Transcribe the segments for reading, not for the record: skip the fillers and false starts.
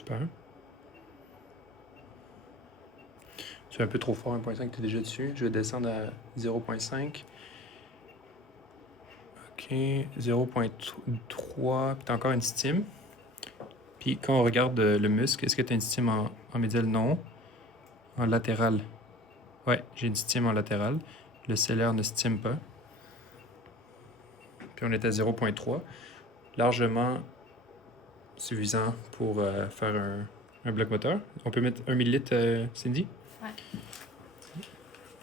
Super. C'est un peu trop fort, 1.5, tu es déjà dessus. Je vais descendre à 0.5. OK, 0.3, puis tu as encore une stime. Puis quand on regarde le muscle, est-ce que tu as une stime en médial? Non. En latéral? Ouais, j'ai une stime en latéral. Le cellulaire ne stime pas. Puis on est à 0.3. Largement suffisant pour faire un bloc moteur. On peut mettre 1 millilitre, Cindy? Ouais.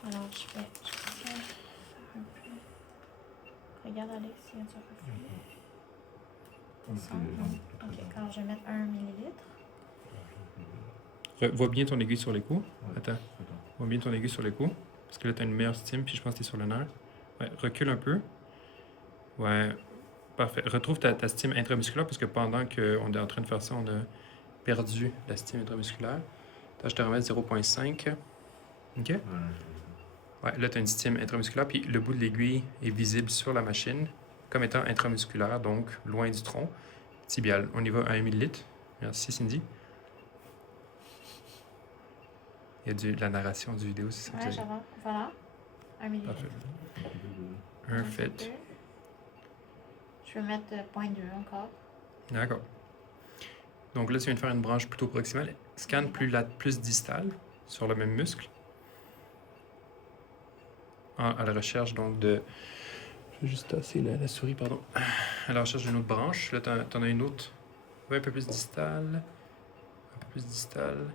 Alors, je vais faire un peu. Regarde, Alex, il y a du reflux. Ok, alors je vais mettre 1 millilitre. Vois bien ton aiguille sur les coups. Attends. Vois bien ton aiguille sur les coups. Parce que là, tu as une meilleure stime, puis je pense que tu es sur le nerf. Ouais, recule un peu. Ouais, parfait. Retrouve ta stime intramusculaire, parce que pendant qu'on est en train de faire ça, on a perdu la stime intramusculaire. Attends, je te remets 0.5. OK? Ouais, là, tu as une stime intramusculaire, puis le bout de l'aiguille est visible sur la machine comme étant intramusculaire, donc loin du tronc. Tibial. On y va à 1 millilitre. Merci, Cindy. Il y a de la narration du vidéo, si ça vous Ouais, aide. j'avance. Voilà. 1 millilitre. Parfait. Un fait. Je vais mettre 0.2 encore. D'accord. Donc là, tu viens de faire une branche plutôt proximale. Scanne plus distale sur le même muscle. À la recherche donc de... Je vais juste tasser la souris, pardon. À la recherche d'une autre branche. Là, t'en as une autre. Ouais, un peu plus distale. Un peu plus distale.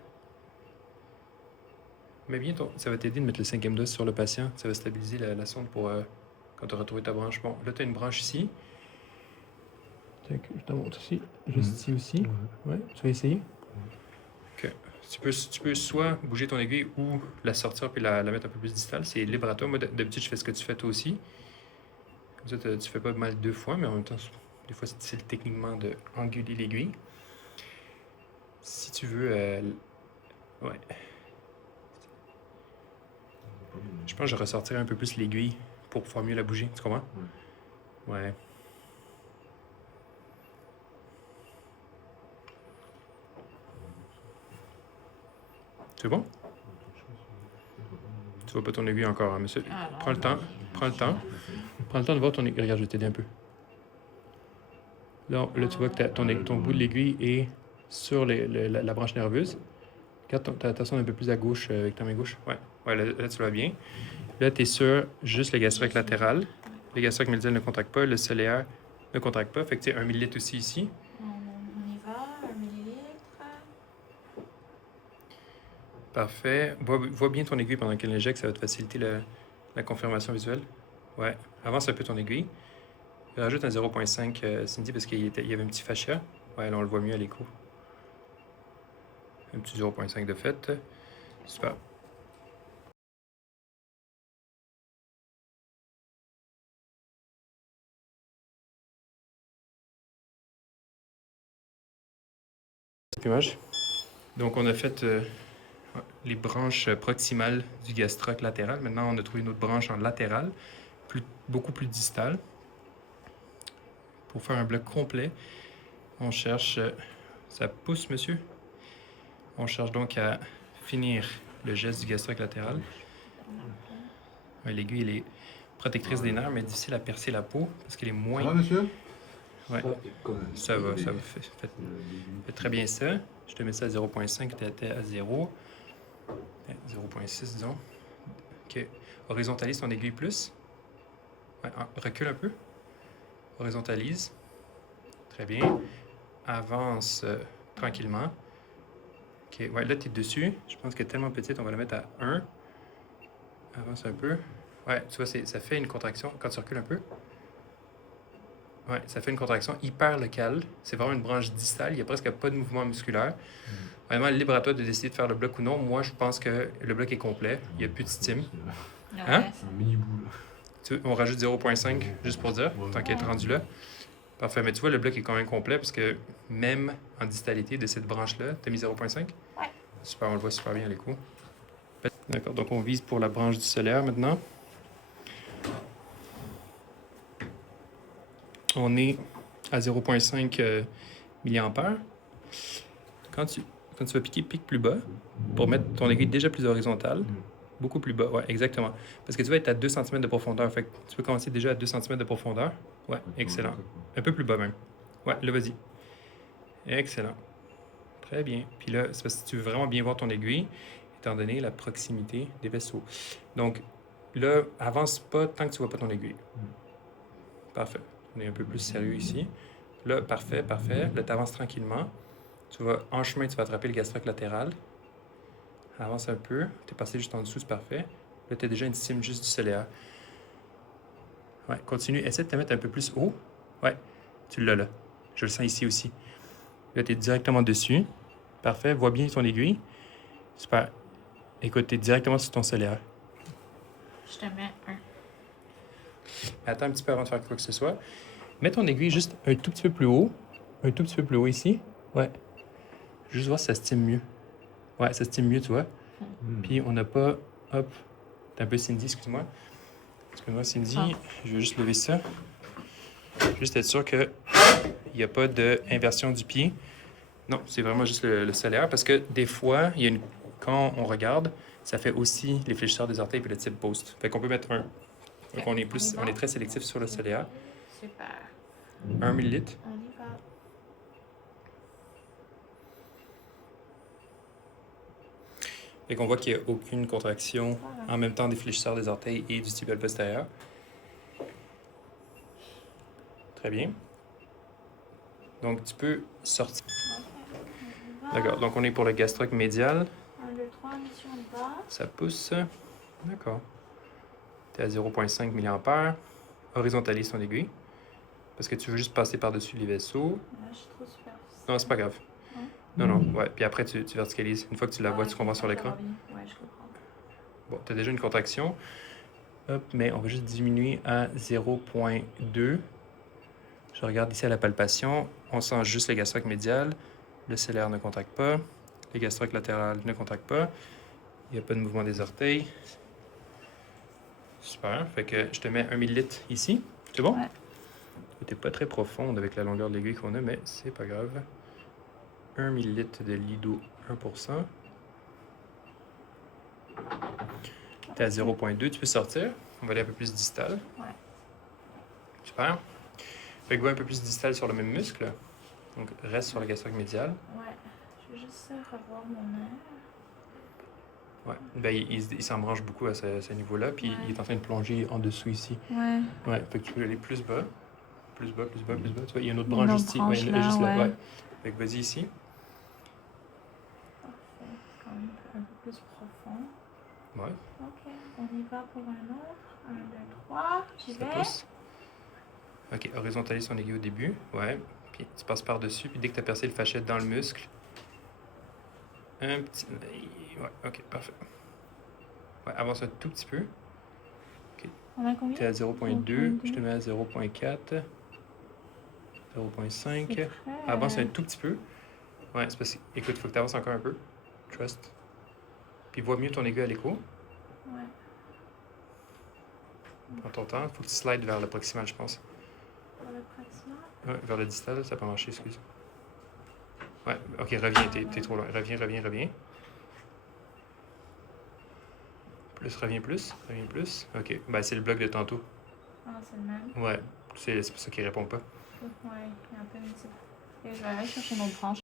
Mais bien, ça va t'aider de mettre le 5e doigt sur le patient. Ça va stabiliser la sonde pour quand tu auras trouvé ta branche. Bon, là, tu as une branche ici. Je te montre ici. Juste ici aussi. Ouais, tu vas essayer? Ok. Tu peux soit bouger ton aiguille ou la sortir puis la mettre un peu plus distale. C'est libre à toi. Moi, d'habitude, je fais ce que tu fais toi aussi. Comme ça, tu fais pas mal 2 fois, mais en même temps, des fois, c'est difficile techniquement de engueuler l'aiguille. Si tu veux... ouais. Je pense que je ressortirai un peu plus l'aiguille pour pouvoir mieux la bouger. Tu comprends? Ouais. C'est bon? Tu vois pas ton aiguille encore, hein, monsieur? Prends le temps. Prends le temps. Prends le temps de voir ton aiguille. Regarde, je vais t'aider un peu. Là, tu vois que ton bout de l'aiguille est sur la branche nerveuse. Regarde ta sonde un peu plus à gauche avec ta main gauche. Ouais, ouais, là tu vas bien. Là, tu es sur juste le gastrique latéral. Le gastrique médial ne contracte pas. Le cœliaque ne contracte pas. Fait que tu sais, 1 millilitre aussi ici. On y va, 1 millilitre. Parfait. Vois bien ton aiguille pendant qu'elle injecte. Ça va te faciliter la confirmation visuelle. Ouais. Avance un peu ton aiguille. Rajoute un 0.5, Cindy, parce qu'il y avait un petit fascia. Ouais, là, on le voit mieux à l'écho. Un petit 0.5 de fait. Super. Image. Donc, on a fait les branches proximales du gastroc latéral. Maintenant, on a trouvé une autre branche en latéral, beaucoup plus distale. Pour faire un bloc complet, on cherche... ça pousse, monsieur? On cherche donc à finir le geste du gastroc latéral. Ouais, l'aiguille, elle est protectrice des nerfs, mais difficile à percer la peau parce qu'elle est moins... Ça va, monsieur? Ouais, ça va. Fait très bien ça. Je te mets ça à 0.5, tu étais à 0. 0.6, disons. OK. Horizontalise ton aiguille plus. Ouais, recule un peu. Horizontalise. Très bien. Avance tranquillement. OK, ouais, là, tu es dessus. Je pense qu'elle est tellement petite, on va la mettre à 1. Avance un peu. Ouais, tu vois, ça fait une contraction quand tu recules un peu. Ouais, ça fait une contraction hyper locale. C'est vraiment une branche distale. Il n'y a presque pas de mouvement musculaire. Vraiment, libre à toi de décider de faire le bloc ou non. Moi, je pense que le bloc est complet. Il n'y a plus de stime. Hein? C'est un mini boule. On rajoute 0.5 juste pour dire, tant qu'elle est rendu là. Parfait. Mais tu vois, le bloc est quand même complet parce que même en distalité de cette branche-là, tu as mis 0.5? Ouais. Super, on le voit super bien les coups. D'accord, donc on vise pour la branche du solaire maintenant. On est à 0.5 mA. quand tu vas piquer, pique plus bas pour mettre ton aiguille déjà plus horizontale. Beaucoup plus bas, ouais, exactement. Parce que tu vas être à 2 cm de profondeur. Fait que tu peux commencer déjà à 2 cm de profondeur. Ouais, excellent. Un peu plus bas même. Ouais, là, vas-y. Excellent. Très bien. Puis là, c'est parce que tu veux vraiment bien voir ton aiguille, étant donné la proximité des vaisseaux. Donc, là, avance pas tant que tu vois pas ton aiguille. Parfait. On est un peu plus sérieux ici. Là, parfait, parfait. Là, tu avances tranquillement. Tu vas, en chemin, tu vas attraper le gastrique latéral. Avance un peu. Tu es passé juste en dessous, c'est parfait. Là, tu as déjà une stime juste du céliaire. Ouais, continue. Essaie de te mettre un peu plus haut. Ouais, tu l'as là. Je le sens ici aussi. Là, tu es directement dessus. Parfait. Vois bien ton aiguille. Super. Écoute, tu es directement sur ton céliaire. Je te mets un. Attends un petit peu avant de faire quoi que ce soit. Mets ton aiguille juste un tout petit peu plus haut. Un tout petit peu plus haut ici. Ouais. Juste voir si ça stime mieux. Ouais, ça stime mieux, tu vois. Puis on n'a pas... Hop. T'es un peu Cindy, excuse-moi. Excuse-moi, Cindy. Je vais juste lever ça. Juste être sûr qu'il n'y a pas d'inversion du pied. Non, c'est vraiment juste le solaire. Parce que des fois, il y a une... quand on regarde, ça fait aussi les fléchisseurs des orteils et le type post. Fait qu'on peut mettre un. Donc on est très sélectif sur le solaire. Super. 1 millilitre. On y va. Fait qu'on voit qu'il n'y a aucune contraction en même temps des fléchisseurs des orteils et du tibial postérieur. Très bien. Donc tu peux sortir. D'accord, donc on est pour le gastroc médial. 1, 2, 3, mission bas. Ça pousse. D'accord. Tu es à 0,5 mA. Horizontalise ton aiguille. Parce que tu veux juste passer par-dessus les vaisseaux. Là, je suis trop superficielle. Non, c'est pas grave. Non, non, ouais. Puis après, tu verticalises. Une fois que tu la vois, tu comprends sur l'écran. Ouais, je comprends. Bon, tu as déjà une contraction. Hop, mais on va juste diminuer à 0,2. Je regarde ici à la palpation. On sent juste le gastroc médial. Le céliaire ne contracte pas. Le gastroc latéral ne contracte pas. Il n'y a pas de mouvement des orteils. Super. Fait que je te mets 1 millilitre ici. C'est bon? Ouais. T'es pas très profonde avec la longueur de l'aiguille qu'on a, mais c'est pas grave. 1 millilitre de Lido 1%. T'es à 0,2. Tu peux sortir. On va aller un peu plus distal. Ouais. Super. Fait que va un peu plus distal sur le même muscle. Donc, reste sur le gastroc médial. Ouais. Je vais juste revoir mon air. Ouais. Ben, il s'en branche beaucoup à ce niveau-là, puis Ouais. il est en train de plonger en dessous ici. Ouais. Ouais. Fait que tu peux aller plus bas. Plus bas, plus bas, plus bas. Tu vois, il y a une autre Une branche autre juste ici. branche Ouais, là, juste là. ouais. Ouais. Fait que vas-y ici. Parfait. C'est quand même un peu plus profond. Ouais. Ok. On y va pour un autre. 1, 2, 3. J'y Ça vais. pousse. Ok, horizontalise ton aiguille au début. Ouais. Puis tu passes par-dessus. Puis dès que tu as percé le fasciette dans le muscle, un petit... Ouais, ok, parfait. Ouais, avance un tout petit peu. On a combien? Tu es à 0,2. Je te mets à 0,4. 0,5. Avance un tout petit peu. Ouais, c'est parce que... Écoute, il faut que tu avances encore un peu. Trust. Puis vois mieux ton aiguille à l'écho. Ouais. Prends ton temps. Il faut que tu slides vers le proximal, je pense. Pour le proximal. Ouais, vers le distal, ça n'a pas marché, excuse. Ouais, ok, reviens, t'es trop loin. Reviens, reviens, reviens. Plus, reviens plus, reviens plus. Ok, ben c'est le bloc de tantôt. Ah, c'est le même. Ouais, c'est pour ça qu'il répond pas. Ouais, il y a un peu une petite... Et je vais aller chercher notre branche.